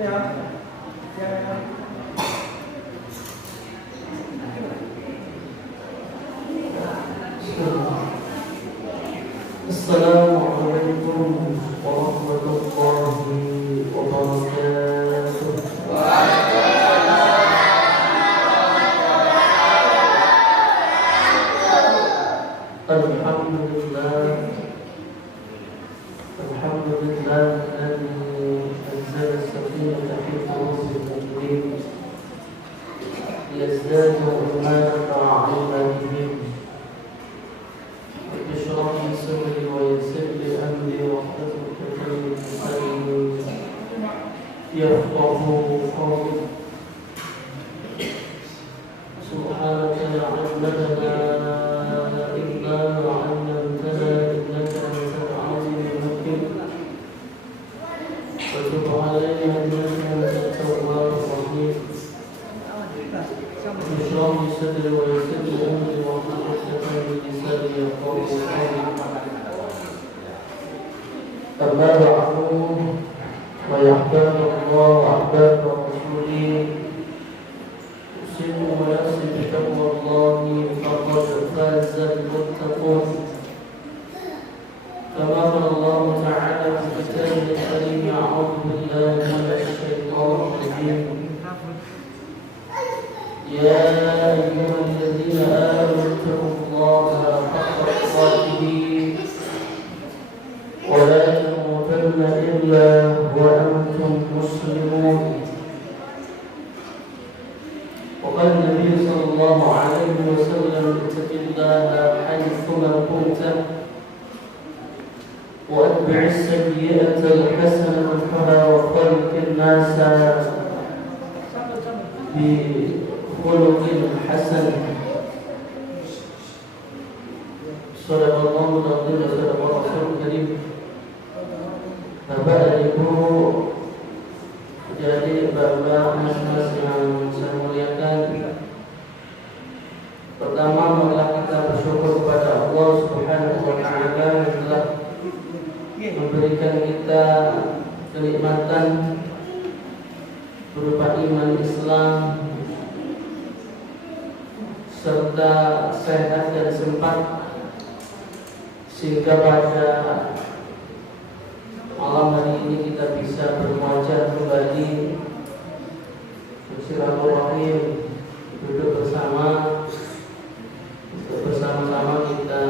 Assalamualaikum warahmatullahi wabarakatuh. Alhamdulillah alladzi anzala as-sakinata fi qulubil mu'minin liyazdadu imanan ma'a imanihim. اشرح لي صدري ويسر لي امري واحلل عقدة من لساني يفقهوا قولي. سبحانك لا علم لنا الا ما علمتنا انك انت العليم الحكيم وتب علينا انك انت التواب الرحيم. اشرح لي صدري ويسر لي امري واحلل عقدة من لساني يفقهوا قولي. أما بعد ويحتاج الله أحباب رسوله أوصيكم ونفسي بتقوى الله فقد فاز المتقون. كما قال الله تعالى في كتابه الكريم أعوذ بالله من الشيطان الرجيم يا أيها الذين آمنوا اتقوا الله حق تقاته ولا تموتن إلا وأنتم مسلمون. وقال النبي صلى الله عليه وسلم اتق الله حيثما كنت وأتبع السيئة الحسنة تمحها وخلق الناس بخلق حسن. صدق الله العظيم وصدق الرسول الكريم. Bapak dan Ibu, jadi Bapak mas-mas yang saya muliakan, pertama marilah kita bersyukur kepada Allah Subhanahu wa Ta'ala yang telah memberikan kita kenikmatan berupa iman Islam serta sehat dan sempat, sehingga pada malam hari ini kita bisa bermuajah kembali, bersilaturahim, duduk bersama, untuk bersama-sama kita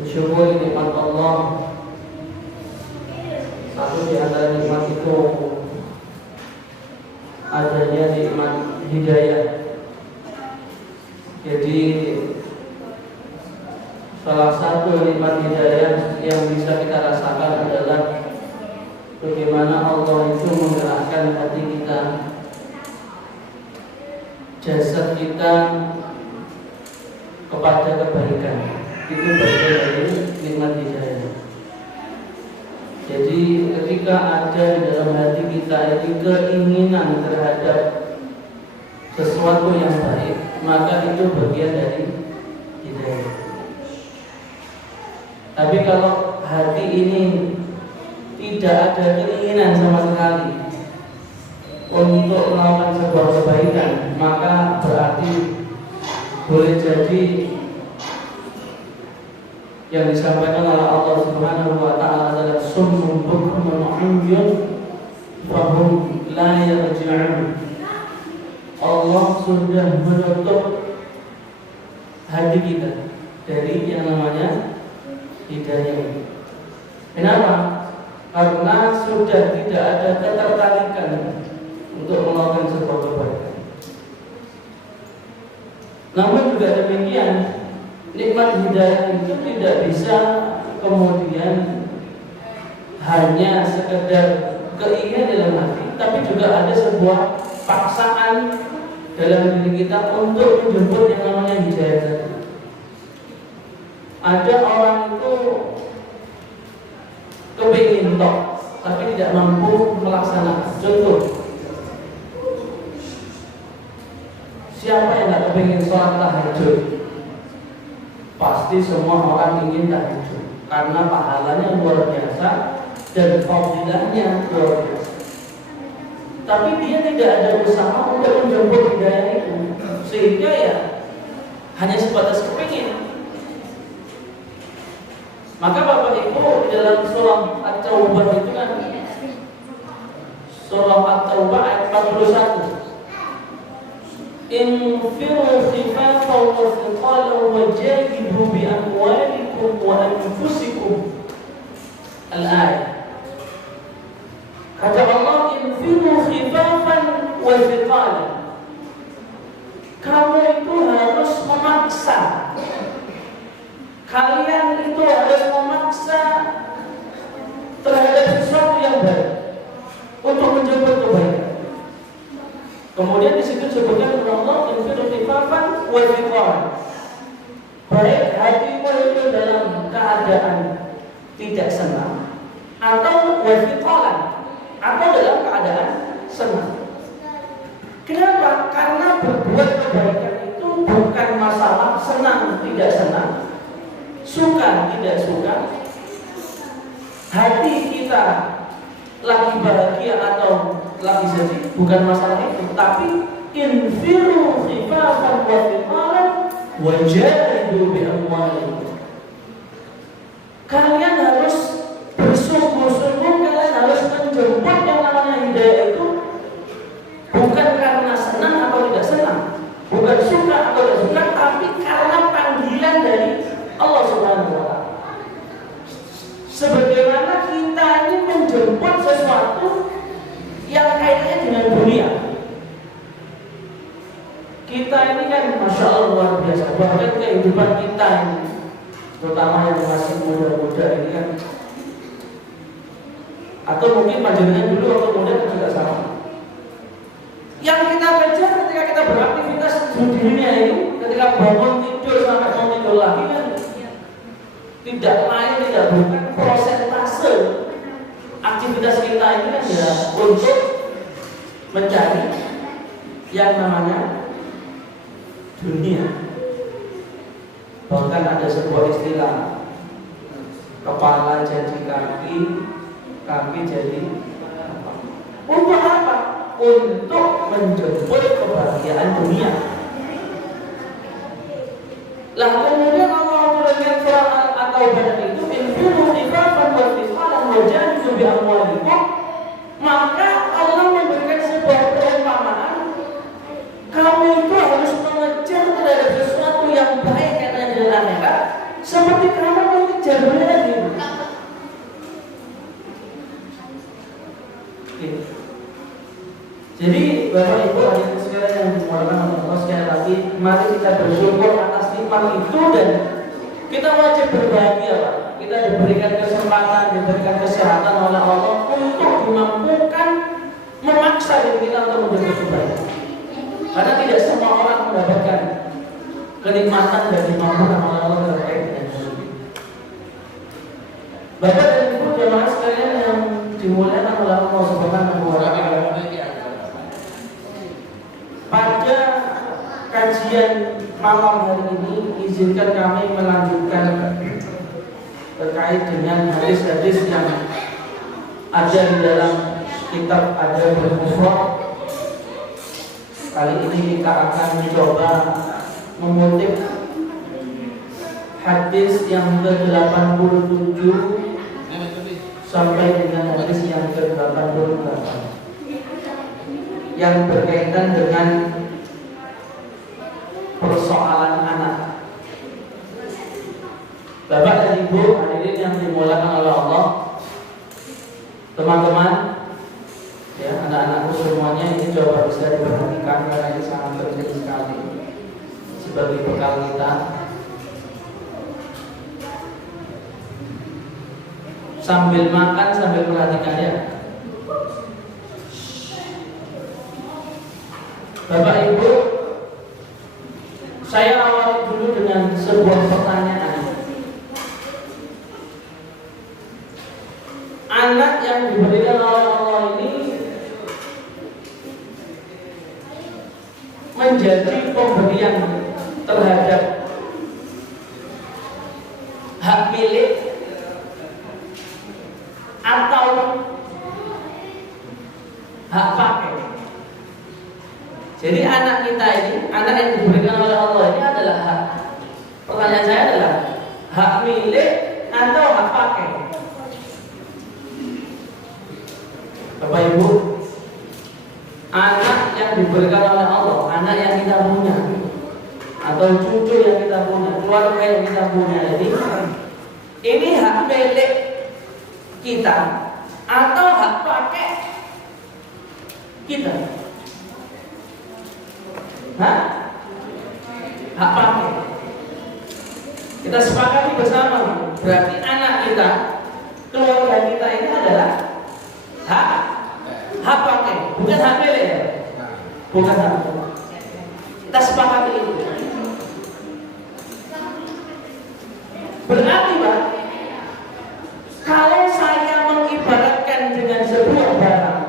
bersyukur nikmat Allah. Satu di antara nikmat itu adanya nikmat hidayah. Jadi salah satu nikmat hidayah yang bisa kita rasakan adalah bagaimana Allah itu menggerakkan hati kita, jasad kita kepada kebaikan. Itu bagian dari nikmat hidayah. Jadi ketika ada di dalam hati kita ini keinginan terhadap sesuatu yang baik, maka itu bagian dari hidayah. Tapi kalau hati ini tidak ada keinginan sama sekali untuk melakukan sebuah kebaikan, maka berarti boleh jadi yang disampaikan oleh Allah Subhanahu wa Ta'ala adalah summun bukmun umyun fahum la yarji'un. Allah sudah menutup hati kita dari yang namanya hidayah. Kenapa? Karena sudah tidak ada ketertarikan untuk melakukan sebuah kebaikan. Namun juga demikian, nikmat hidayah itu tidak bisa kemudian hanya sekedar keinginan dalam hati, tapi juga ada sebuah paksaan dalam diri kita untuk menjemput yang namanya hidayah tadi. Ada orang itu kepingin tok, tapi tidak mampu melaksanakan. Contoh, siapa yang tidak kepingin sholat tahajud? Pasti semua orang ingin tahajud, karena pahalanya luar biasa dan fadilahnya luar biasa. tapi dia tidak ada usaha untuk menjemput hidayah itu, sehingga ya hanya sebatas kepingin. Maka Bapak Ibu, di dalam surah At-Taubah itu kan, surah At-Taubah ayat 41, infiru khifafan wa thiqalan wa jahidu bi amwalikum wa anfusikum. Al-ayat. Kata Allah, infiru khifafan wa thiqalan. Kamu itu harus memaksa. Kalian itu harus memaksa terhadap sesuatu yang baik untuk menjemput kebaikan. Kemudian di situ disebutkan Allah infiru khifafan wa thiqalan. Baik hatimu itu dalam keadaan tidak senang atau wa thiqalan, atau dalam keadaan senang. Kenapa? Karena berbuat kebaikan itu bukan masalah senang tidak senang, suka tidak suka. Hati kita lagi bahagia atau lagi sedih, bukan masalah itu. Tapi infiru khifafan wa thiqalan wa jahidu bi amwalikum. Kalian harus bersungguh-sungguh, kalian harus menjemput yang namanya hidayah itu, bukan karena senang atau tidak senang, bukan suka atau tidak suka, tapi karena panggilan dari Allah Subhanahu wa Ta'ala. Sebagaimana kita ini menjemput sesuatu yang kaitannya dengan dunia. Kita ini kan Masya Allah luar biasa. Bahkan kehidupan kita ini, terutama yang masih muda-muda ini kan, atau mungkin panjenengan dulu waktu muda juga sama. Yang kita kejar ketika kita beraktivitas di dunia ini, ketika bangun tidur sampai mau tidur lagi kan, tidak lain tidak bukan prosentase aktivitas kita ini kan ya untuk mencari yang namanya dunia. Bahkan ada sebuah istilah, kepala jadi kaki, kaki jadi apa? Untuk apa? Untuk menjemput kebahagiaan dunia. Lah kemudian Allah turunkan surah At-Taubah itu, infiru khifafan wa thiqalan wa jahidu bi amwalikum. Maka Allah memberikan sebuah perumpamaan, kamu itu harus mengejar terhadap sesuatu yang baik karena di akhirat, seperti kamu mengejar dunia ini. Jadi Bapak Ibu hadirin sekalian yang dimuliakan oleh Allah, sekali lagi mari kita bersyukur atas nikmat itu dan kita wajib berbahagia Pak. Kita diberikan kesempatan, diberikan kesehatan oleh Allah untuk dimampukan memaksa diri kita untuk menjadi baik. Karena tidak semua orang mendapatkan kenikmatan dan dimampukan oleh Allah terkait dengan hidup. Bapak dan Ibu jemaah sekalian yang dimuliakan oleh Allah Subhanahu wa Ta'ala, pada kajian malam hari ini izinkan kami melanjutkan terkait dengan hadis-hadis yang ada di dalam kitab Adabul Mufrad. Kali ini kita akan mencoba mengutip hadis yang ke-87 sampai dengan hadis yang ke-88 yang berkaitan dengan persoalan anak. Bapak dan Ibu hadirin yang dimuliakan oleh Allah, teman-teman, ya anak-anakku semuanya, ini coba bisa diperhatikan karena ini sangat penting sekali sebagai bekal kita. Sambil makan, sambil perhatikan ya. Bapak Ibu, saya awali dulu dengan sebuah pertanyaan. Anak yang diberikan oleh Allah ini menjadi pemberian terhadap hak milik atau hak pakai. Jadi anak kita ini, anak yang diberikan oleh Allah ini adalah hak. Pertanyaan saya adalah hak milik atau hak pakai? Bapak Ibu, anak yang diberikan oleh Allah, anak yang kita punya, atau cucu yang kita punya, keluarga yang kita punya, jadi ini hak milik kita atau hak pakai kita? Hah? Hak pakai. Kita sepakati bersama, berarti anak kita, keluarga kita ini adalah hak pakai, bukan hak milik ya? Bukan hak milik. Kita sepakati itu. Berarti Pak, kalau saya mengibaratkan dengan sebuah barang,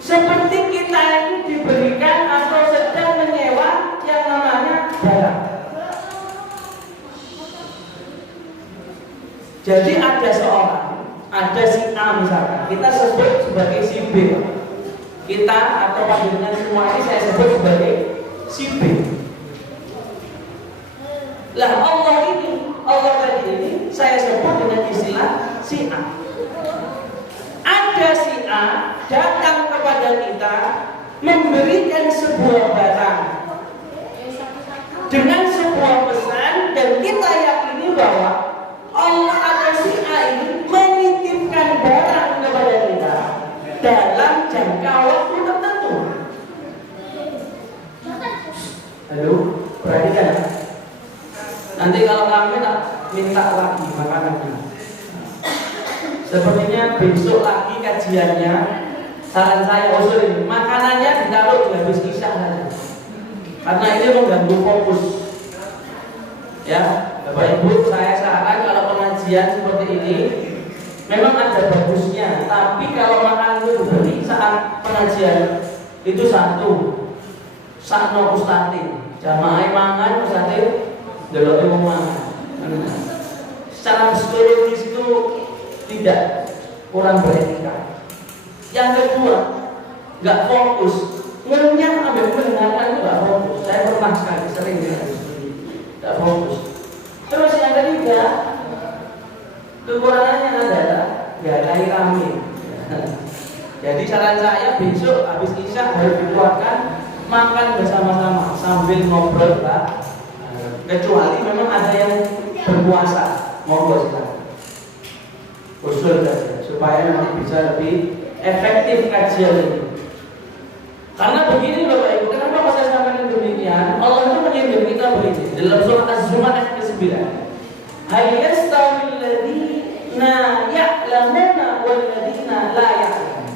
seperti kita ini diberikan atau sedang menyewa yang namanya barang. Jadi ada seorang, ada si A misalkan, kita sebut sebagai si B. Kita atau panjenengan semua ini saya sebut sebagai si B. Lah Allah tadi ini saya sebut dengan istilah si A. Ada si A datang kepada kita memberikan sebuah barang dengan sebuah pesan, dan kita yakini bahwa Allah atau si A ini menitipkan barang kepada kita dalam jangka waktu tertentu. Halo, perhatikan. Nanti kalau kami tak minta lagi makanannya. Sepertinya besok lagi kajiannya. Saran saya usul ini, makanannya ditaruh di habis isya saja, karena ini mengganggu fokus. Ya, Bapak Ibu, saya saran kalau pengajian seperti ini memang ada bagusnya, tapi kalau makan itu diberi saat pengajian itu satu, sakno ustatin, jamaah mangan ustatin, delok mangan. Secara psikologis itu tidak, kurang beretika. Yang kedua, nggak fokus, ngunyah ambil mendengarkan itu nggak fokus. Saya pernah sekali sering nggak fokus. Terus yang ketiga, kekurangannya adalah nggak rame. Jadi saran saya besok habis isya harus dikeluarkan makan bersama-sama sambil ngobrol Pak. Kecuali memang ada yang berpuasa, monggo silakan. Usul saja supaya nanti bisa lebih efektif kajian ini. Karena begini Bapak Ibu, kenapa saya sampaikan demikian? Allah itu menyindir kita begini dalam surah Az-Zumar ayat ke-9. Hal yastawil ladzina ya'lamuna wal ladzina la ya'lamun.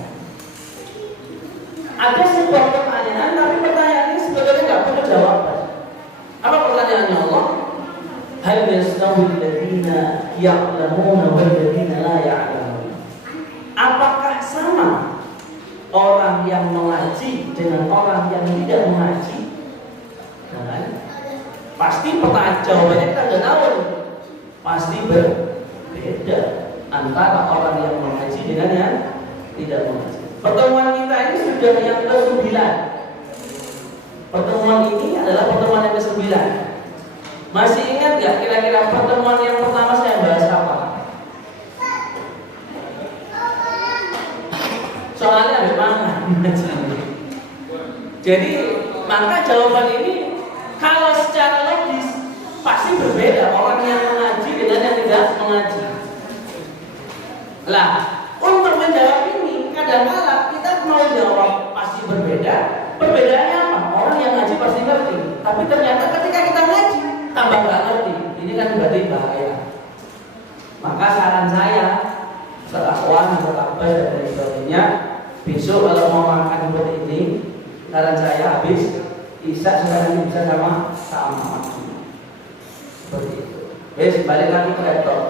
Ada sebuah pertanyaan, tapi pertanyaan ini sebetulnya nggak perlu jawaban. Apa pertanyaannya Allah? Hal yastawil ladzina ya'lamuna wal ladzina la ya'lamun. Apakah sama orang yang mengaji dengan orang yang tidak mengaji? Nah, pasti pertanyaan jawabannya kita sudah tahu. Pasti berbeda antara orang yang mengaji dengan yang tidak mengaji. Pertemuan kita ini sudah yang ke-9. Pertemuan ini adalah pertemuan yang ke-9. Masih ingat gak kira-kira pertemuan yang pertama saya bahas apa? Soalnya ada mana? Jadi maka jawaban ini kalau secara logis pasti berbeda orang yang mengaji dengan yang tidak mengaji. Lah, untuk menjawab ini kadang-kala kita mau jawab pasti berbeda. Perbedaannya apa? Orang yang ngaji pasti ngerti, tapi ternyata ketika kita ngaji tambah nggak ngerti. Ini kan berarti bahaya. Maka saran saya setakwan, bertakbah dan sebagainya, besok kalau mau makan seperti ini, saran saya habis isya sekarang bisa sama seperti itu. Wes balik lagi ke laptop.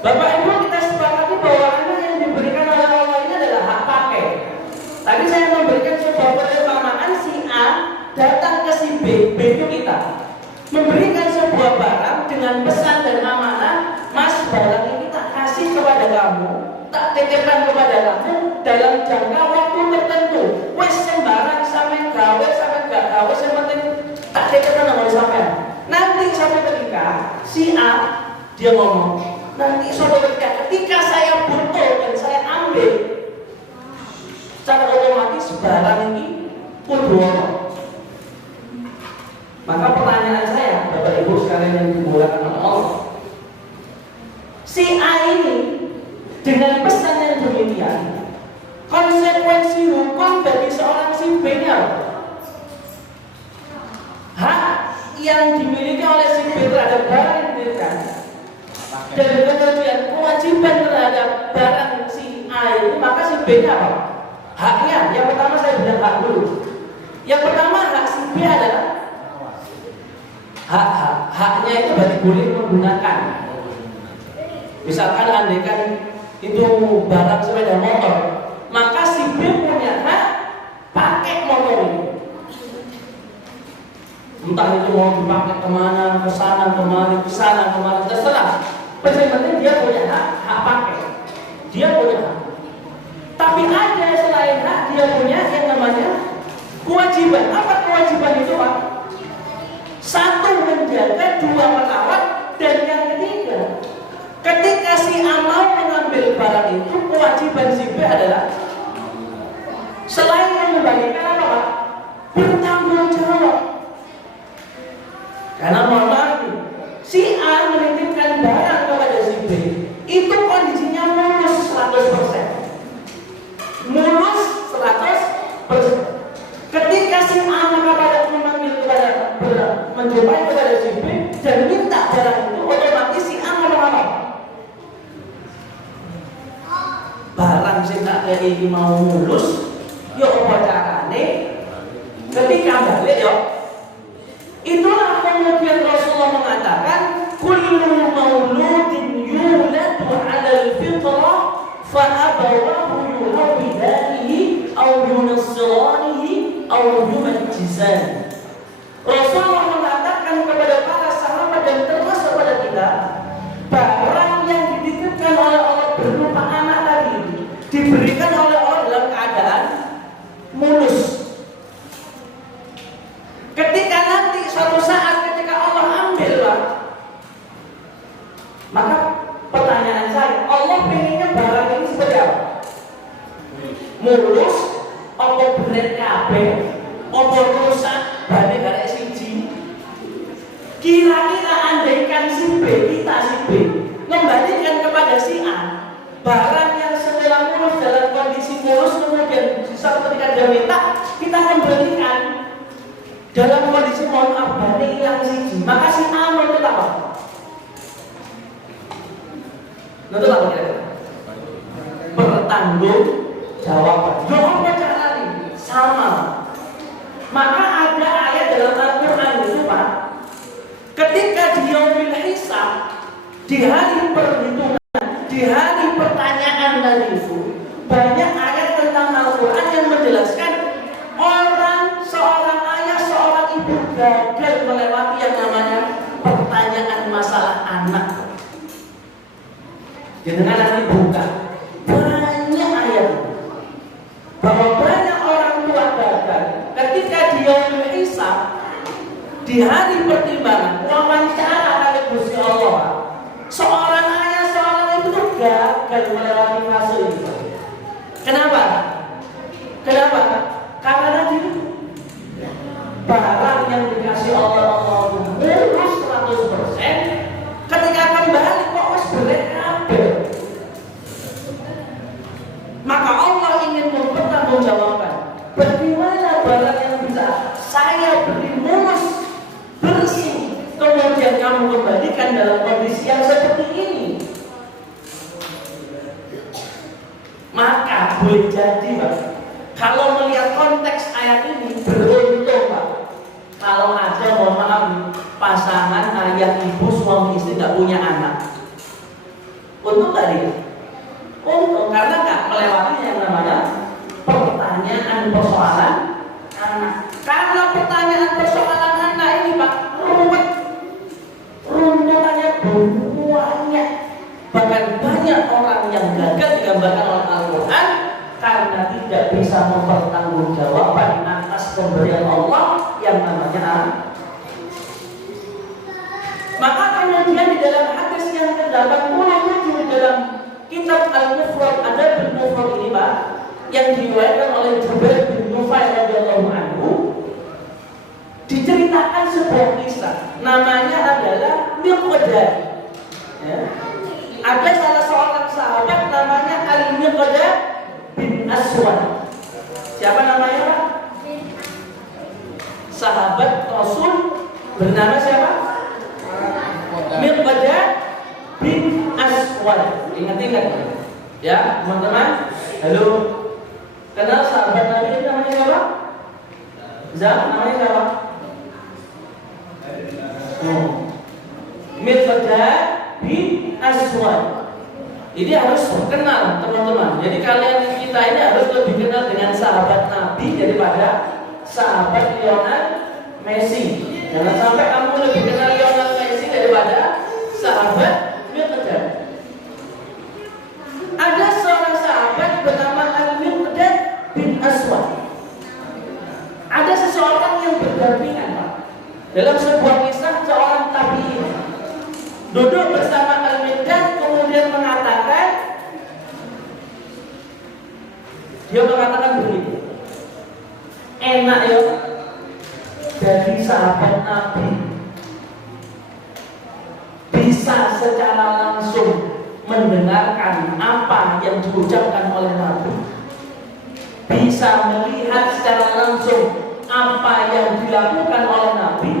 Bapak Ibu, kita sepakati bahwa anak yang diberikan oleh Allah ini adalah hak pakai. Tadi saya memberikan sebuah perumpamaan, si A datang ke si B, B itu kita, memberikan sebuah barang dengan pesan dan amanah, Mas, barang ini tak kasih kepada kamu, tak tak titipkan kepada kamu dalam jangka waktu tertentu. Wes sembarang sampai gawe sampai gak gawe yang penting tak titipkan sama sampai. Nanti sampai ketika si A dia ngomong, nanti suatu ketika saya butuh dan saya ambil, secara otomatis barang ini kudu ono. Maka pertanyaan saya, Bapak Ibu sekalian yang dimuliakan oleh Allah, si A ini dengan pesan yang demikian, konsekuensi hukum bagi seorang si B-nya, hak yang dimiliki oleh si B terhadap barang yang diberikan, dan kemudian kewajiban terhadap barang si A ini, maka si B-nya apa? Haknya, yang pertama saya bilang hak dulu. Yang pertama hak si B adalah haknya itu berarti boleh menggunakan. Misalkan andaikan itu barang sepeda motor, maka si B punya hak pakai motor ini. Entah itu mau dipakai kemana, ke sana kemari, terserah. Yang penting dia punya hak pakai. Dia punya hak. Tapi ada selain hak, dia punya yang namanya kewajiban. Apa kewajiban itu, Pak? Satu, menjaga, dua, merawat, dan yang ketiga, ketika si A mau mengambil barang itu, kewajiban si B adalah selain mengembalikan apa, Pak? Bertanggung jawab. Karena mohon maaf, si A menitipkan barang kepada si B, itu kondisinya mulus 100%. Mulus 100%. Ketika si A memanggil kepada menjumpai kepada si B dan minta barang itu, otomatis si A ngomong apa? Barang sing tak kayak ini mau mulus, yo apa carane? Ketika balik yo, itulah kemudian Rasulullah mengatakan, kullu mauludin yuladu 'alal fitrah fa abawahu yuhawidanihi aw yunassiranihi aw yumajjisanihi. Rasulullah mengatakan kepada para sahabat dan termasuk kepada kita, barang yang dititipkan oleh Allah berupa anak tadi diberikan oleh Allah dalam keadaan mulus. Ketika nanti suatu saat ketika Allah ambil, maka pertanyaan saya, Allah pengennya barang ini seperti apa? Mulus, apa berat kabeh, apa rusak, balik dari siji. Kira-kira andaikan si B, kita si B membandingkan kepada si A, barang yang semula mulus dalam kondisi mulus, kemudian suatu ketika dia minta, kita kembalikan dalam kondisi mohon maaf balik hilang siji, maka si A menuntut apa? Menuntut apa kira-kira? Bertanggung jawaban. Apa caranya? Sama. Maka ada ayat dalam Al-Quran itu, Pak, ketika di yaumil hisab, di hari perhitungan, di hari pertanyaan tadi itu, banyak ayat tentang Al-Quran yang menjelaskan seorang ayah, seorang ibu gagal melewati yang namanya pertanyaan masalah anak. Dengan nanti buka banyak ayat bahwa banyak orang tua gagal ketika dia menghisab di hari pertimbangan wawancara oleh Gusti Allah. Seorang ayah, seorang ibu itu gagal melewati fase ini. Kenapa? Karena tadi barang yang dikasih Allah mulus 100%, ketika kembali kok wis berat kabeh. Maka Allah ingin mempertanggungjawabkan bagaimana barang yang bisa saya beri mulus bersih, kemudian kamu kembalikan dalam kondisi yang seperti ini. Maka boleh jadi, Pak, kalau melihat konteks ayat ini beruntung, Pak, kalau ada mohon maaf pasangan ayah ibu suami istri tidak punya anak. Untung tadi, untung karena nggak melewati yang namanya pertanyaan persoalan anak. Karena pertanyaan persoalan anak ini, Pak, runtutannya banyak. Bahkan banyak orang yang gagal digambarkan oleh Al-Quran karena tidak bisa mempertanggungjawabkan atas pemberian Allah yang namanya anak. Maka kemudian di dalam hadis yang ke-87 di dalam kitab Al-Mufrad ada bin Mufrad ini Pak, yang diriwayatkan oleh Jubair bin Nufayl radhiyallahu anhu, diceritakan sebuah kisah namanya adalah Miqdad. Ya. Ada salah seorang sahabat namanya Al-Miqdad bin Aswad. Siapa namanya Pak? Sahabat Rasul bernama siapa? Miqdad bin Aswad. Ingat-ingat ya teman-teman. Halo, kenal sahabat Nabi ini namanya siapa? Namanya siapa? Miqdad bin Aswad. Ini harus kenal teman-teman. Jadi kalian kita ini harus lebih kenal dengan sahabat Nabi daripada sahabat Lionel Messi. Jangan sampai kamu lebih kenal Lionel Messi daripada sahabat Miqdad. Ada seorang sahabat bernama Al-Miqdad bin Aswad. Ada seseorang yang berdampingan Pak. Dalam sebuah kisah seorang tabi'in duduk bersama Al-Miqdad kemudian mengatakan, dia mengatakan begini, enak ya dari sahabat Nabi bisa secara langsung mendengarkan apa yang diucapkan oleh Nabi, bisa melihat secara langsung apa yang dilakukan oleh Nabi,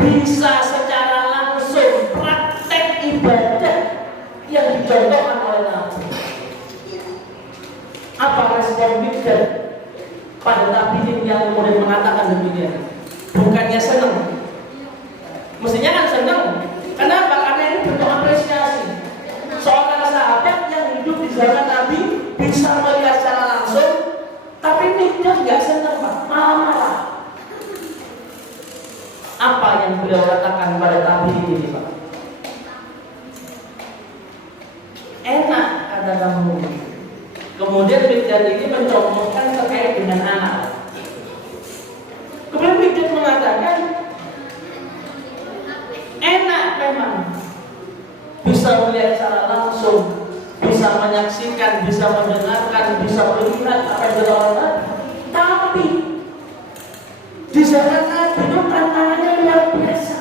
bisa secara langsung praktek ibadah yang dicontohkan oleh Nabi. Apa respon Miqdad pada tabi'in yang kemudian mengatakan demikian? Bukannya senang, mestinya kan senang. Kenapa? Karena ini bentuk apresiasi. Seorang sahabat yang hidup di zaman Nabi bisa melihat secara langsung, tapi Miqdad nggak senang Pak, malah marah. Apa yang beliau katakan pada tabi'in ini Pak? Enak kata kamu. Kemudian Miqdad ini mencontohkan terkait dengan anak. Kemudian Miqdad mengatakan, enak memang bisa melihat secara langsung, bisa menyaksikan, bisa mendengarkan, bisa melihat apa yang dilakukan. Tapi di zaman Nabi itu tantangannya luar biasa.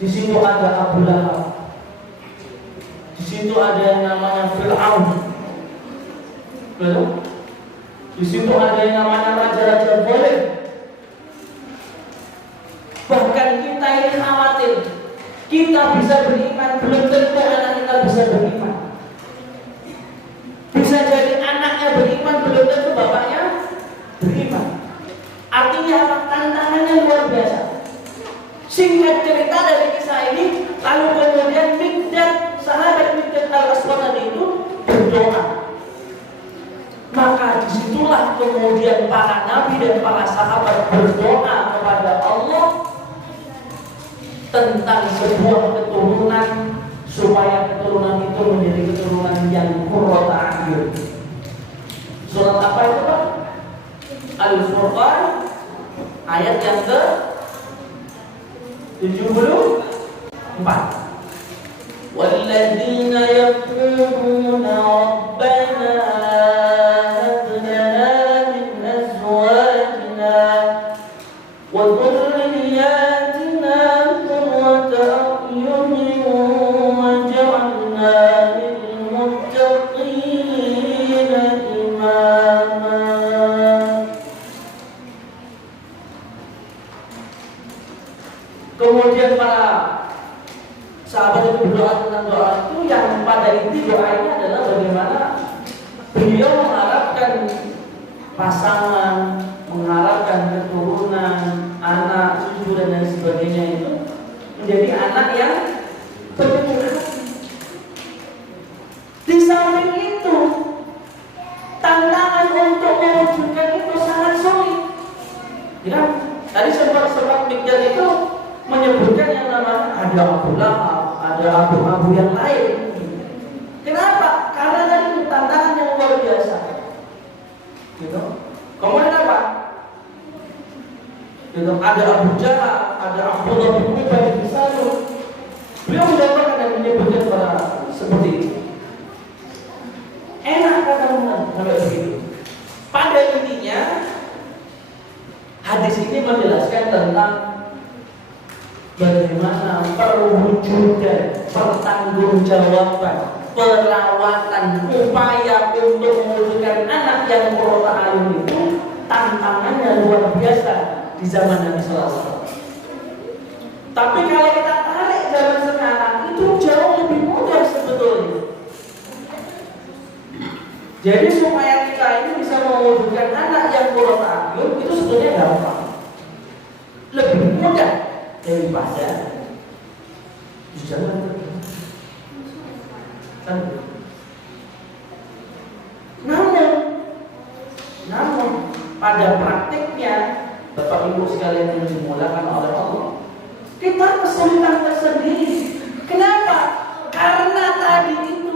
Di situ ada Abu Lahab, di situ ada yang namanya Fir'aun. Di situ ada yang namanya raja-raja boleh. Bahkan kita ini khawatir, kita bisa beriman, belum tentu anak kita bisa beriman. Bisa jadi anaknya beriman, belum tentu bapaknya beriman. Artinya apa? Tantangannya luar biasa. Singkat cerita dari kisah ini, lalu kemudian Miqdad, sahabat Miqdad al-Aswad itu berdoa. Maka disitulah kemudian para nabi dan para sahabat berdoa kepada Allah tentang sebuah keturunan, supaya keturunan itu menjadi keturunan yang qurrata a'yun. Surat apa itu Pak? Al-Furqan ayat yang ke-74. Walladzina yaquluna rabbana kemudian para sahabat itu berdoa tentang doa itu, yang pada inti doa ini adalah bagaimana beliau mengharapkan pasangan, mengharapkan keturunan, anak, cucu dan lain sebagainya itu menjadi anak yang berketurunan. Di samping itu, tantangan untuk mewujudkan itu sangat sulit. Ya, tadi sempat Miqdad itu menyebutkan yang namanya ada Abu Lahab, ada abu-abu yang lain. Gitu. Kemudian apa? Gitu. Ada Abu Jahal, ada Abdullah bin Ubay bin Salul. Beliau mendapatkan dan menyebutkan para seperti itu. Enak kata sampai begitu. Pada intinya hadis ini menjelaskan tentang bagaimana perwujudan pertanggungjawaban, perawatan, upaya untuk mewujudkan anak yang qurrata a'yun itu tantangannya luar biasa di zaman Nabi sallallahu alaihi wasallam. Tapi kalau kita tarik zaman sekarang itu jauh lebih mudah sebetulnya. Jadi supaya kita ini bisa mewujudkan anak yang qurrata a'yun itu sebetulnya gampang, lebih mudah daripada di zaman kan. Namun pada praktiknya Bapak Ibu sekalian yang dimulakan oleh Allah, kita kesulitan tersendiri. Kenapa? Karena tadi itu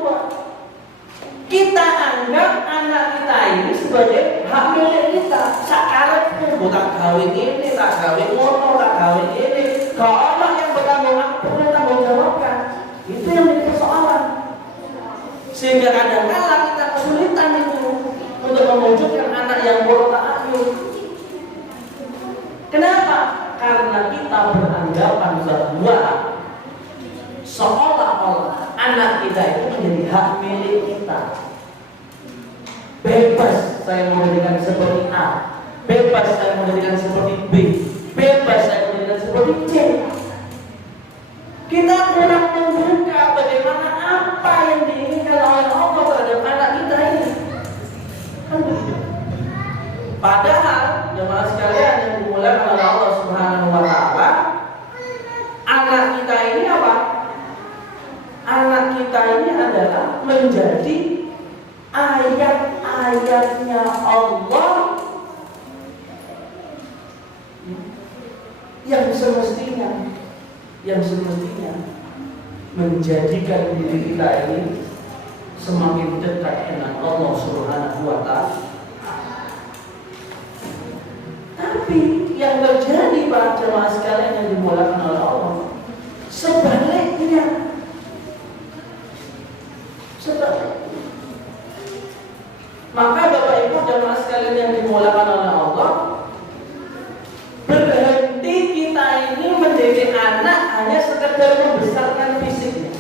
kita anggap anak kita ini sebagai hak milik kita. Sekarang pun tak kawin ini, tak kawin ngono, tak kawin ini. Kalau anak yang bertanggung jawabkan, itu yang menjadi persoalan. Sehingga kadang-kadang kita kesulitan itu untuk mewujudkan anak yang qurrata a'yun. Kenapa? Karena kita beranggapan bahwa seolah-olah anak kita itu menjadi hak milik kita. Bebas saya mau jadikan seperti A, bebas saya mau jadikan seperti B, bebas saya mau jadikan seperti C. Kita kurang membuka bagaimana apa yang diinginkan oleh Allah terhadap anak kita ini. Padahal jemaah sekalian yang dimuliakan oleh Allah Subhanahu wa taala, anak kita ini apa? Anak kita ini adalah menjadi ayat-ayatnya Allah yang semestinya menjadikan diri kita ini semakin dekat dengan Allah Subhanahu wa taala. Tapi yang terjadi para jemaah sekalian yang dimuliakan oleh Allah, sebaliknya. Maka Bapak Ibu jemaah sekalian yang dimuliakan oleh Allah, berhenti kita ini mendidik anak hanya sekedar membesarkan fisiknya.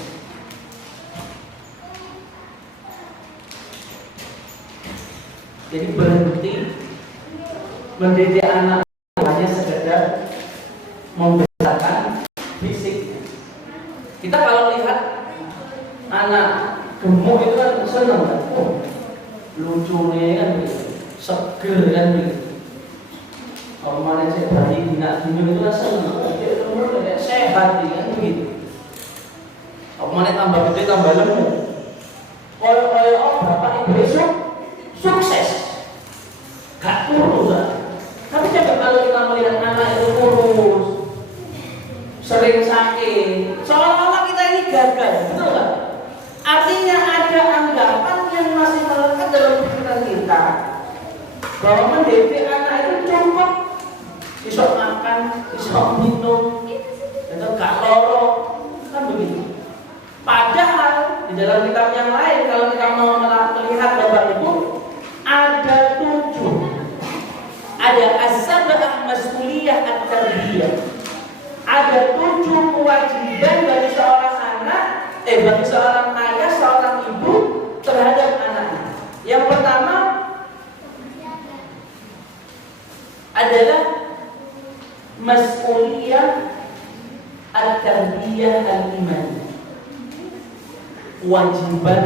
Jadi berhenti mendidik anak hanya sekedar membesarkan fisiknya. Kita kalau lihat anak gemuk itu kan senang kan, lucunya kan begitu, seger kan begitu. Kalau mana saya bayi bina itu kan senang, dia umur kayak sehat kan begitu. Kalau mana tambah gede tambah lemu, oh bapak ibu besok sukses, gak kurus kan. Tapi coba kalau kita melihat anak itu kurus, sering sakit, seolah-olah kita ini gagal, betul nggak? Artinya ada anggapan yang masih melekat dalam pikiran kita bahwa mendidik anak itu cukup bisa makan, bisa minum, itu gak loro, kan begitu. Padahal di dalam kitab yang lain kalau kita mau melihat Bapak Ibu, ada 7. Ada as-sab'ah mas'uliyah at-tarbiyah. Ada 7 kewajiban bagi seorang anak, bagi seorang ayah, seorang ibu terhadap anaknya. Yang pertama adalah mas'uliyah at-tarbiyah al-imaniyah. Kewajiban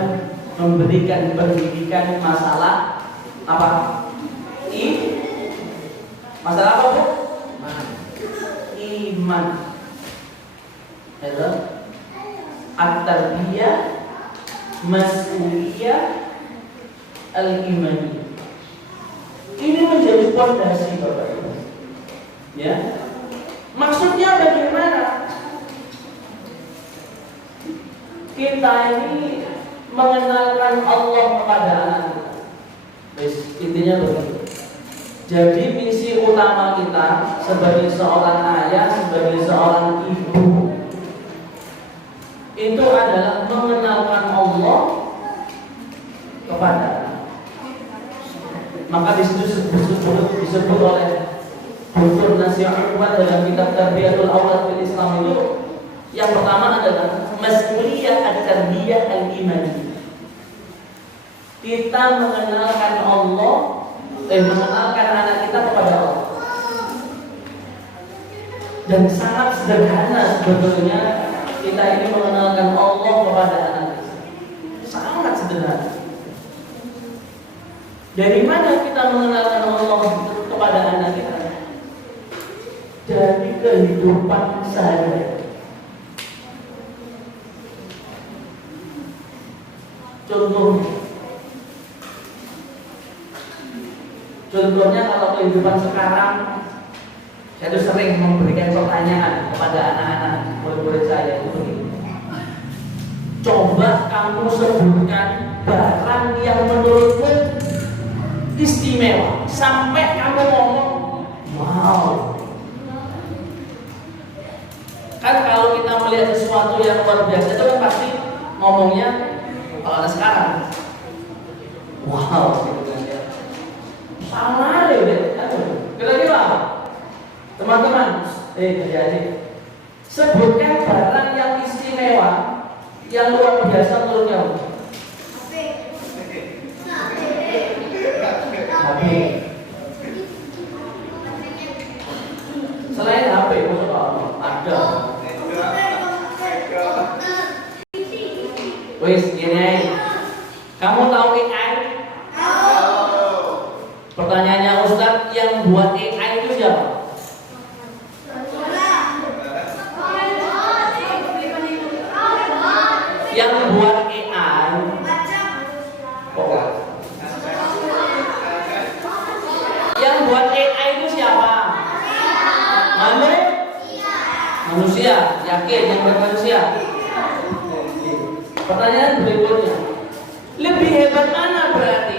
memberikan pendidikan masalah apa? Masalah apa, Bu? Iman. Itu at-tarbiyah mas'uliyah al-imaniyah. Ini menjadi fondasi Bapak Ibu. Ya. Maksudnya bagaimana? Kita ini mengenalkan Allah kepada anak kita. Intinya begitu. Jadi misi utama kita sebagai seorang ayah, sebagai seorang ibu, itu adalah mengenalkan Allah kepada anak. Maka disitu disebut oleh Dr. Nasihat Ahmad dalam kitab Tarbiyatul Awlad fil Islam itu, yang pertama adalah mas'uliyah at-tarbiyah al-imaniyah. Kita mengenalkan Allah, mengenalkan anak kita kepada Allah. Dan sangat sederhana sebetulnya kita ini mengenalkan Allah kepada anak kita. Sangat sederhana. Dari mana kita mengenalkan Allah kepada anak kita? Dari kehidupan sehari-hari. Contohnya kalau kehidupan sekarang, saya tuh sering memberikan pertanyaan kepada anak-anak murid-murid saya itu begini. Coba kamu sebutkan barang yang menurutmu istimewa sampai kamu ngomong, wow. Kan kalau kita melihat sesuatu yang luar biasa itu kan pasti ngomongnya kalau sekarang, wow, gitu kan ya. Sama deh, kira-kira teman-teman, jadi sebutkan barang yang istimewa, yang luar biasa menurut kamu. HP. Selain HP, ada. Wis, gini. Kamu tahu AI? Pertanyaannya Ustadz, yang buat AI itu siapa? Yang buat AI Yang buat AI itu siapa? Manusia. Yakin yang buat manusia? Pertanyaan berikutnya, lebih hebat mana berarti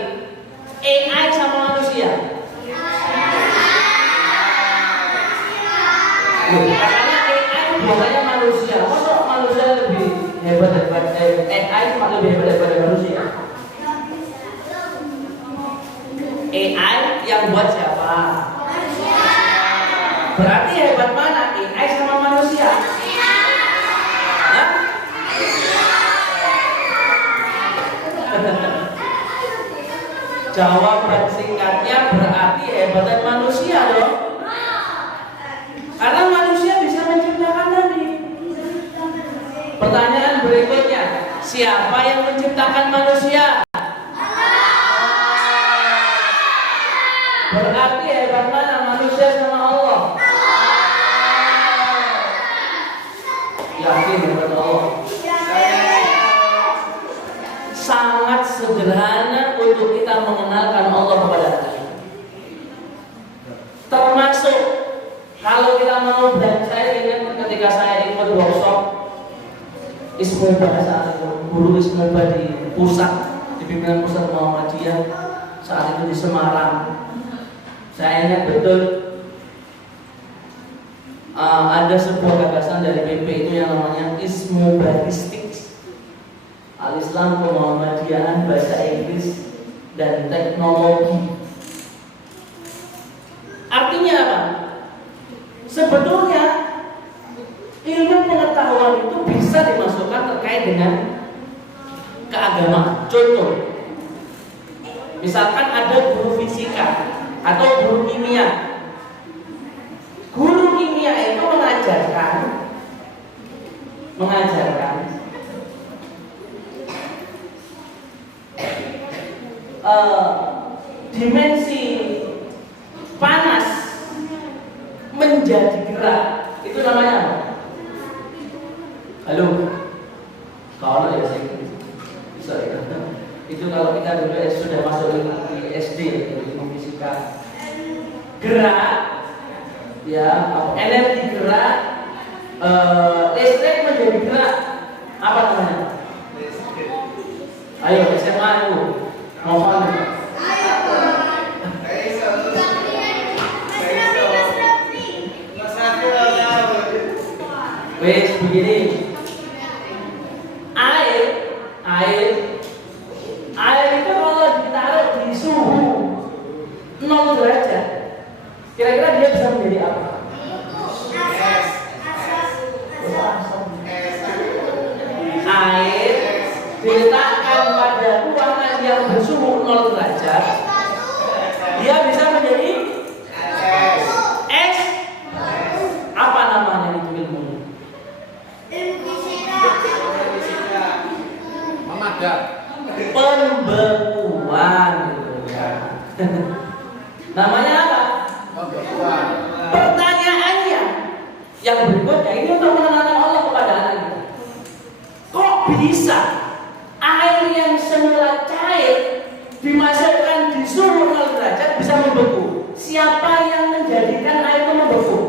AI sama manusia? Katanya AI buatannya manusia. Masa manusia lebih hebat daripada AI cuma lebih hebat daripada manusia? AI yang buat siapa? Berarti hebat mana AI sama manusia? Jawaban singkatnya berarti hebatnya manusia dong. Karena manusia bisa menciptakan tadi. Pertanyaan berikutnya, siapa yang menciptakan manusia? Berarti hebat mana manusia sama Allah? Yakin hebat Allah? Sangat sederhana untuk kita mengenalkan Allah kepada kita. Termasuk kalau kita mau belajar, saya ingat ketika saya ikut workshop Ismoba saat itu, guru Ismoba di pusat, di pimpinan pusat Muhammadiyah saat itu di Semarang. Saya ingat betul ada sebuah gagasan dari PP itu yang namanya Ismobaistik, Al-Islam, Kemuhammadiyahan, bahasa Inggris, dan teknologi. Artinya apa? Sebetulnya ilmu pengetahuan itu bisa dimasukkan terkait dengan keagamaan. Contoh, misalkan ada guru fisika atau guru kimia. Guru kimia itu mengajarkan dimensi panas menjadi gerak. Itu namanya apa? Halo? Kalau ya sih bisa ya. Itu kalau kita dulu sudah masuk di SD, ilmu fisika. Gerak, ya, energi gerak, listrik menjadi gerak. Apa namanya? Ayo SMA itu, mau diletakkan pada ruangan yang bersuhu 0 derajat, dia bisa menjadi es. Apa namanya itu ilmunya? Pembekuan. Namanya apa? Pembekuan. Pertanyaannya yang berikutnya ini untuk mengenalkan Allah kepada anak kita. Kok bisa air yang semula cair dimasukkan di suhu 0 derajat bisa membeku? Siapa yang menjadikan air itu membeku?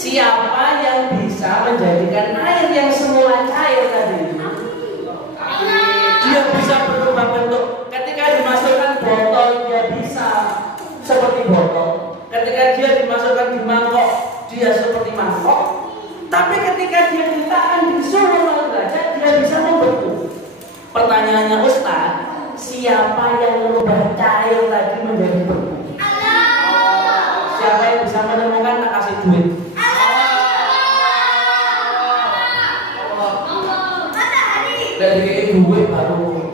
Siapa yang bisa menjadikan air yang semula cair tadi? Dia bisa berubah bentuk. Ketika dimasukkan botol, dia bisa seperti botol. Ketika dia dimasukkan di mangkok, dia seperti mangkok. Tapi ketika dia diletakkan di suhu 0 derajat, dia bisa membeku. Pertanyaannya, Ustaz, siapa yang merubah cair tadi menjadi beku? Siapa yang bisa menemukan? Tak kasih duit. Dari duit baru.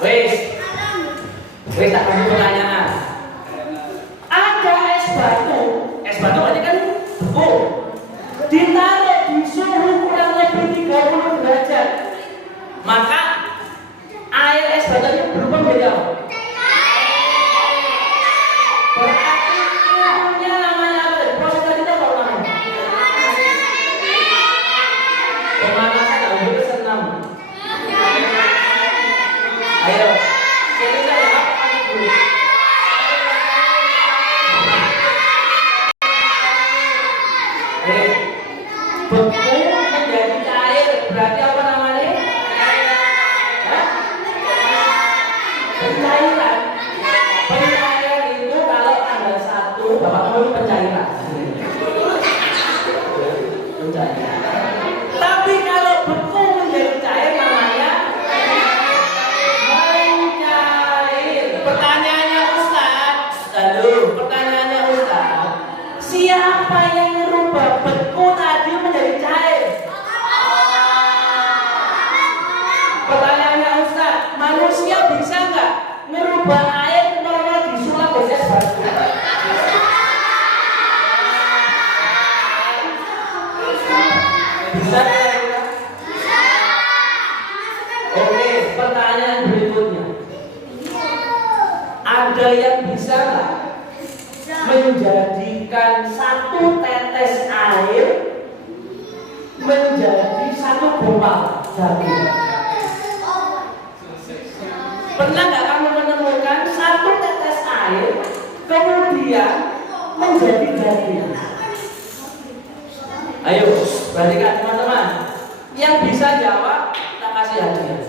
Wes tak kasih pertanyaan. Ada es batu berarti kan beku. Ditaruh di suhu kurang lebih 30 derajat, maka air es batu itu berubah menjadi apa? Berarti ilmunya namanya apa? Proses tadi itu apa namanya? Pemanasan air senam. Ayo, jadi saya apa dulu? Beku menjadi cair berarti apa namanya? Pencairan. Pencairan itu kalau tanggal 1 Bapak tahu pencairan. Pencairan. Tapi kalau beku menjadi cair namanya mencair. Pertanyaannya Ustaz, siapa yang merubah beku tadi menjadi cair? Pertanyaannya Ustaz, manusia bisa nggak merubah air normal disulap jadi es batu? Bisa ya? Oke, pertanyaan berikutnya. Ada yang bisa nggak menjadikan satu tetes air menjadi satu gumpal daging? Pernah nggak kamu menemukan satu tetes air kemudian menjadi daging? Ayo, perhatikan teman-teman. Yang bisa jawab, tak kasih hadiah.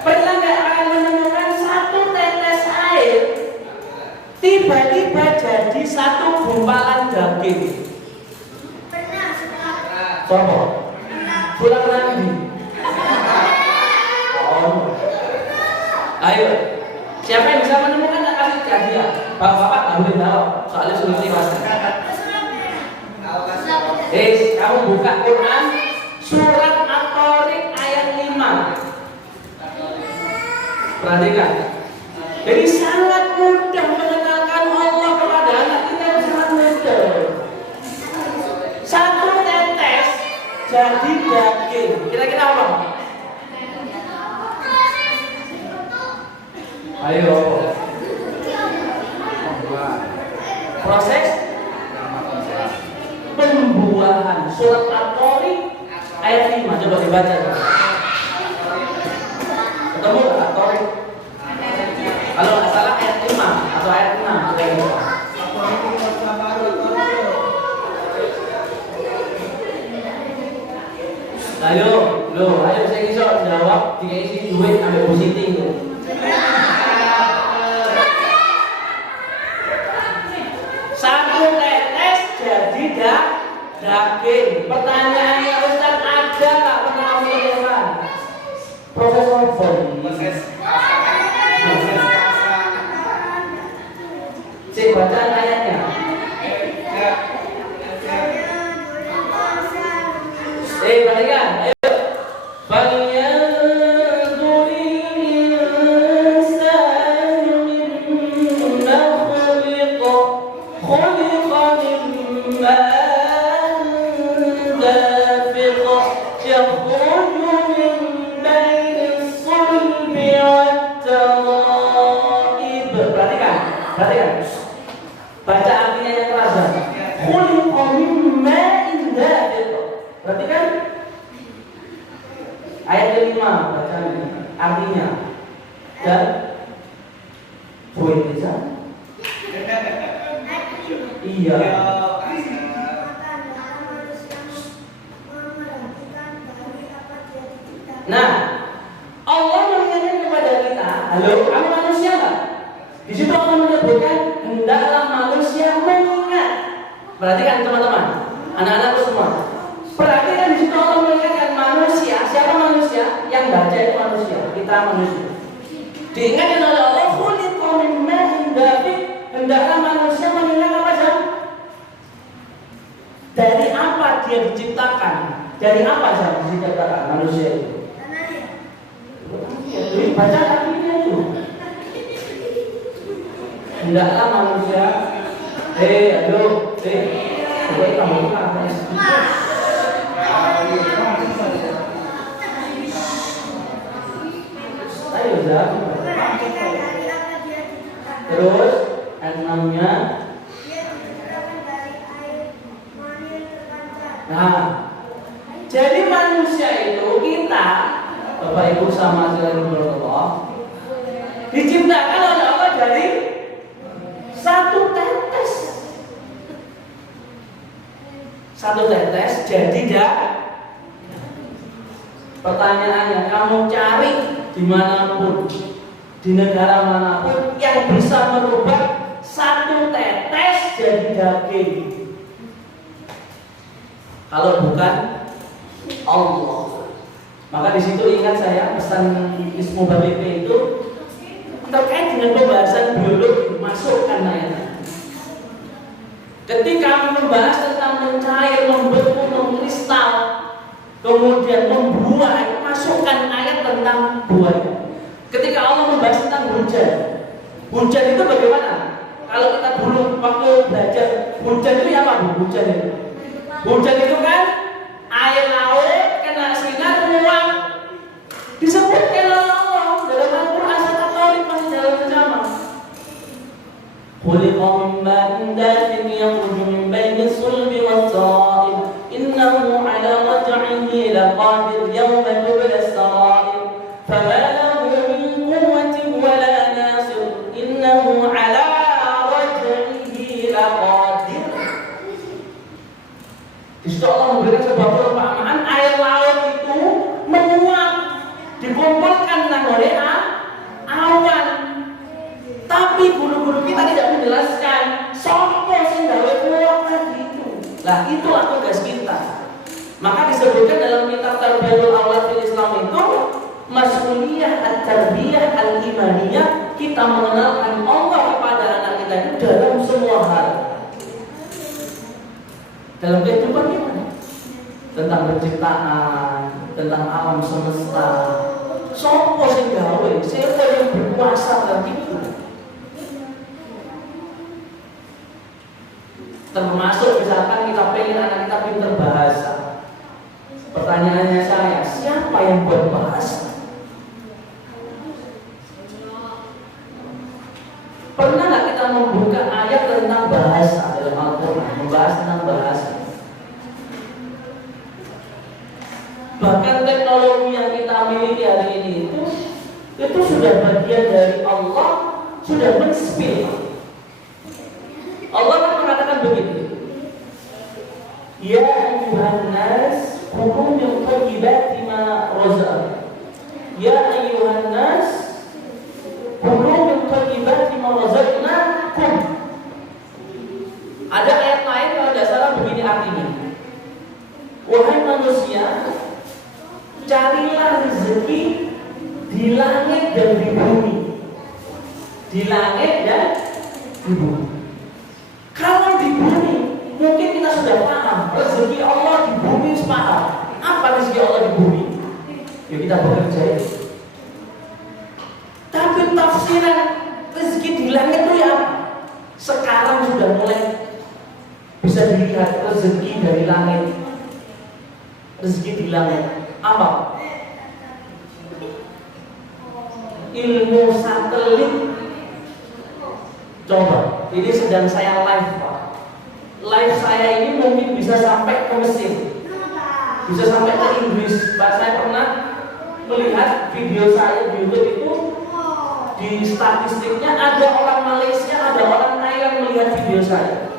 Pernah nggak kalian menemukan satu tetes air tiba-tiba jadi satu gumpalan daging? Pernah. Coba. Pulang lagi. Oh. Ayo. Siapa yang bisa menemukan tak kasih hadiah? Bapak-bapak nggak boleh jawab, soalnya sulit pasti. Kamu buka Quran surat At-Tariq ayat 5. Perhatikan. Jadi sangat mudah mengenalkan Allah kepada anak kita, sangat mudah. Satu tetes jadi daging. Kira-kira apa? Ayo. Proses pembuahan. Surat At-Tariq ayat 5. Coba dibaca. Ketemu nggak At-Tariq? Kalau nggak salah ayat 5 atau ayat 6. Ayo saya bisa jawab. Tiga isi duit ambil positif itu. Satu tetes jadi daging. Pertanyaannya Ustaz, ada nggak pernah mendengar proses apa? Saya baca ayatnya. Perhatikan. Baca artinya yang keras. Khuliqa min ma'in dafiq. Perhatikan. Ayat kelima bacaan artinya. Dan poin bisa. Iya. Nah, Allah mengingatkan kepada kita, halo, kamu manusia nggak? Di situ Allah menyebutkan hendaklah manusia mengingat. Perhatikan teman-teman, anak-anakku semua. Perhatikan di situ Allah mengingatkan manusia. Siapa manusia? Yang baca itu manusia. Kita manusia. Diingatkan oleh Allah, khuliqa min ma'in dafiq. Hendaklah manusia mengingat apa saja? Dari apa dia diciptakan? Dari apa saja diciptakan manusia itu? Jadi baca artinya itu. Hendaklah manusia. Aduh, pokoknya kamu apa? Ayo jawab. Terus enamnya. Nah, jadi manusia itu kita, Bapak Ibu sama sekalian Allah, diciptakan oleh Allah dari satu tetes. Satu tetes jadi dah. Pertanyaannya, kamu cari dimanapun, di negara manapun yang bisa merubah satu tetes jadi daging. Kalau bukan Allah. Maka di situ ingat saya pesan Ismu BP itu terkait dengan pembahasan biologi, masukkan ayatnya. Ketika membahas tentang mencair, membeku, mengkristal, kemudian membuah, masukkan ayat tentang buahnya. Ketika Allah membahas tentang hujan, hujan itu bagaimana? Kalau kita dulu waktu belajar, hujan itu apa bu? Hujan itu, hujan itu kan air laut kena sinar uang. Disebutkan oleh Allah dalam Al-Quran surat Al-Taurib masih dalam ancaman. Khuliqa min ma'in dafiq yakhruju min baini sulbi was-sara'ib innahu 'ala raj'ihi laqadir yawma tubla as-sara'ib fama lahu min quwwatin wa la nasir innahu 'ala raj'ihi laqadir. Di situ Allah memberikan sebuah perumpamaan air laut itu menguap, dikumpulkan oleh awan. Tapi guru-guru kita tidak menjelaskan sopo sing gawe uap tadi itu. Lah itulah tugas kita. Maka disebutkan dalam kitab Tarbiyatul Awlad fil Islam itu mas'uliyah at-tarbiyah al-imaniyah, kita mengenalkan Allah kepada anak kita itu dalam semua hal. Dalam kehidupan kita, tentang penciptaan, tentang alam semesta. Sopo sing gawe, siapa yang berkuasa dalam itu. Termasuk misalkan kita pengen anak kita pintar bahasa. Pertanyaannya saya, siapa yang buat bahasa? Pernah nggak kita membuka ayat tentang bahasa dalam Al-Quran, membahas tentang bahasa? Bahkan teknologi yang kita miliki hari ini itu sudah bagian dari Allah, sudah men-spill. Allah kan mengatakan begitu. Ya ayyuhan nas, kulu min thayyibati ma razaqnakum. Ya ayyuhan nas, kulu min thayyibati ma razaqnakum. Ada ayat lain kalau tidak salah begini artinya. Wahai manusia, carilah rezeki di langit dan di bumi. Di langit dan di bumi. Kalau di bumi, mungkin kita sudah paham rezeki Allah di bumi paham. Apa rezeki Allah di bumi? Ya kita bekerja itu. Tapi tafsiran rezeki di langit itu ya sekarang sudah mulai bisa dilihat rezeki dari langit. Rezeki di langit apa? Ilmu satelit. Coba, ini sedang saya live Pak. Live saya ini mungkin bisa sampai ke Mesir, bisa sampai ke Inggris. Pak, saya pernah melihat video saya di YouTube itu, di statistiknya ada orang Malaysia, ada orang Thailand melihat video saya.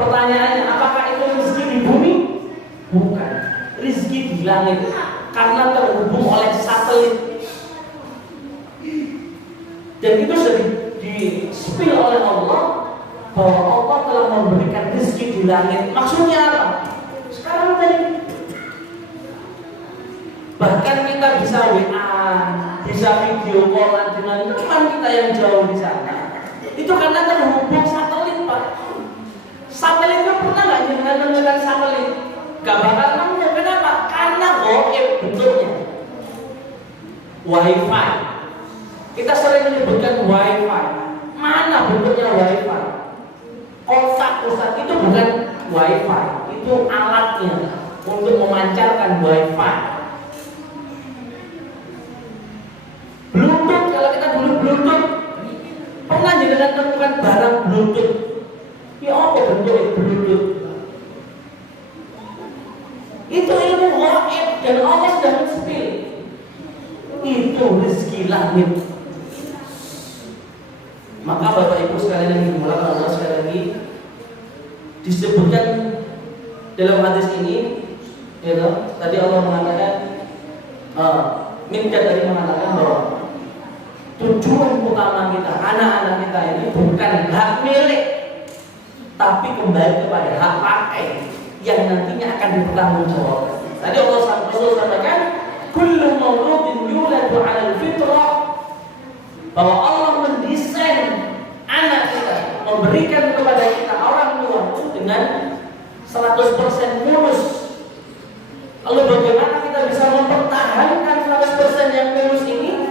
Pertanyaannya, apakah itu rezeki di bumi? Bukan, rezeki di langit, karena terhubung oleh satelit. Dan itu sudah di-spill oleh Allah bahwa Allah telah memberikan rezeki di langit. Maksudnya apa? Sekarang tadi bahkan kita bisa WA, bisa video callan dengan teman kita yang jauh di sana. Itu karena terhubung satelit Pak. Satelit itu pernah nggak menggunakan satelit? Gak bakal nemu. Kenapa? Karena goib bentuknya. Wifi. Kita sering menyebutkan wifi. Mana bentuknya wifi? Kotak pusat itu bukan wifi, itu alatnya untuk memancarkan wifi. Bluetooth, kalau kita dulu Bluetooth, pernah jenengan temukan barang Bluetooth? Ya apa bentuknya Bluetooth? Itu ilmu gaib dan Allah sudah men-spill. Itu rezeki langit. Maka Bapak Ibu sekalian yang dimulakan Allah, sekali lagi disebutkan dalam hadis ini, ya toh, tadi Allah mengatakan, Minjat tadi mengatakan bahwa tujuan utama kita, anak-anak kita ini bukan hak milik, tapi kembali kepada hak pakai yang nantinya akan dipertanggungjawabkan. Tadi Allah sampaikan, kullu mauludin yuladu 'alal fitrah, bahwa Allah mendesain anak kita, memberikan kepada kita orang tua dengan 100% mulus. Lalu bagaimana kita bisa mempertahankan 100% yang mulus ini?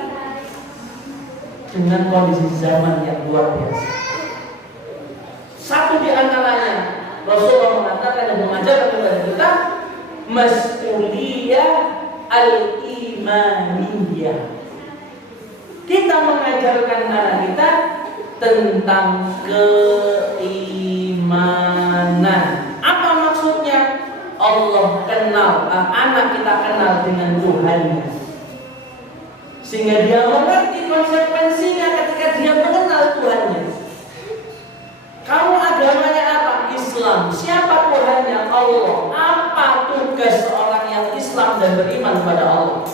Dengan kondisi zaman yang luar biasa. Satu di antaranya, Rasulullah mengatakan dan mengajarkan kepada kita, mas'uliyah al-imaniyah. Kita mengajarkan anak kita tentang keimanan. Apa maksudnya? Allah kenal, anak kita kenal dengan Tuhannya, sehingga dia mengerti konsekuensinya ketika dia mengenal Tuhannya. Kamu agamanya apa? Islam. Siapa Tuhannya? Allah. Apa tugas seorang yang Islam dan beriman kepada Allah?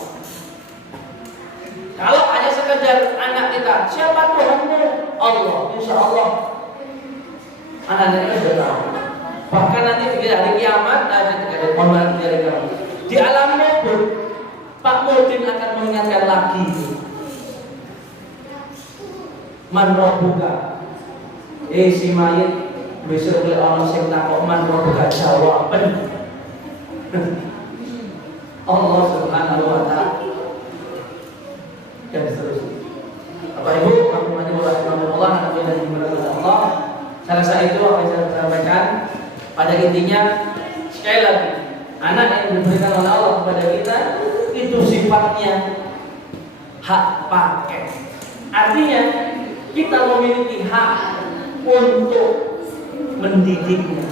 Kalau hanya sekedar anak kita, siapa Tuhanmu? Allah. Insya Allah anak-anak kita sudah tahu. Bahkan nanti di hari kiamat di alam kubur, Pak Mudin akan mengingatkan lagi, man rabbuka. Si mayit besok oleh Allah sing takok man rabbuka, jawaban Allah Subhanahu wa taala. Dan seterusnya. Bapak Ibu, rahimahullah, Allah. Saya rasa itu apa yang saya sampaikan. Pada intinya, sekali lagi, anak yang diberikan oleh Allah kepada kita itu sifatnya hak pakai. Artinya kita memiliki hak untuk mendidiknya,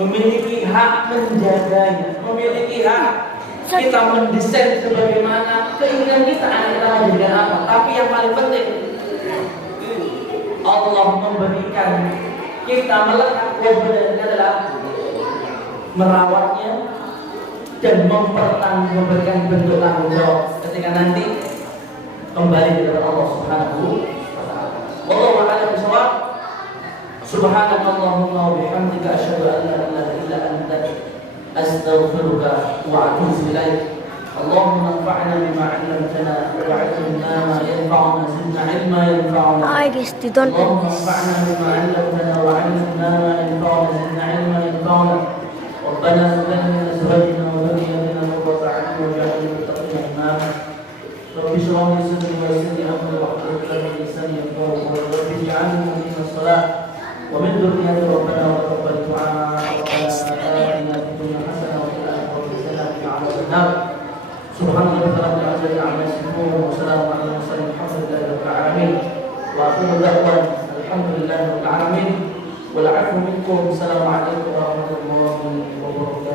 memiliki hak menjaganya, memiliki hak kita mendesain sebagaimana keinginan kita anak kita menjadikan apa. Tapi yang paling penting, Allah memberikan kita melekat kewajiban adalah merawatnya dan memberikan bentuk tanggung jawab ketika nanti kembali kepada Allah Subhanahu wa taala. Wallahu a'lam bishawab. Subhanakallahumma wa bihamdika asyhadu an la ilaha illa anta astaghfiruka wa atubu ilaik. Allahumma anfa'na bima 'allamtana wa 'allimna ma yanfa'una zidna 'ilma yanfa'una. Allahumma anfa'na bima 'allamtana wa 'allimna ma yanfa'una zidna 'ilma yanfa'una. Rabbana hab lana min azwajina wa dhurriyyatina qurrata 'ayunin waj'alna lil muttaqina imama. Rabbi shrah li sadri wa yassir li amri wahlul 'uqdatam min lisani yafqahu qawli. Rabbi ij'alni muqima as-salah wa min نيات ربنا وتقبل دعاء ربنا آتنا في الدنيا حسنة وفي الآخرة حسنة وقنا عذاب النار سبحان ربك رب العزة عما يصفون وسلام على المرسلين الحمد لله رب العالمين وآخر دعوانا الحمد لله رب العالمين والعفو منكم السلام عليكم ورحمة الله وبركاته